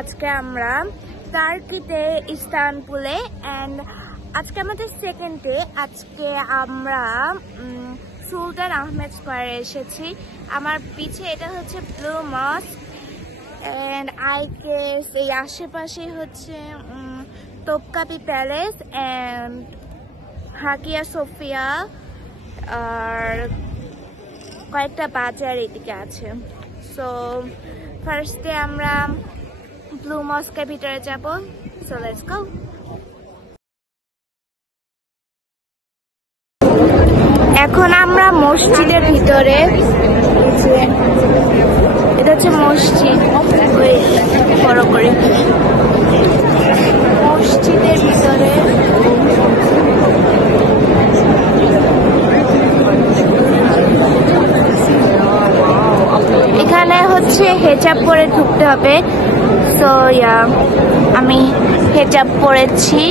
আজকে আমরা টার্কিতে ইস্তানবুলে এন্ড আজকে আমাদের সেকেন্ড ডে। আজকে আমরা সুলতান আহমেদ স্কয়ারে এসেছি। আমার পিছে এটা হচ্ছে ব্লু মস্ক এন্ড আই গেস এই আশেপাশে হচ্ছে তোপকাপি প্যালেস এন্ড হাকিয়া সোফিয়া আর কয়েকটা বাজার এদিকে আছে। সো ফার্স্টে আমরা ব্লু মস্কের ভিতরে যাব। So let's go. এখন আমরা মসজিদের ভিতরে, এটা হচ্ছে মসজিদ, ওই বড় করে মসজিদের ভিতরে এখানে হচ্ছে হেজাব পরে ঢুকতে হবে। সো আমি হেজাব পরেছি।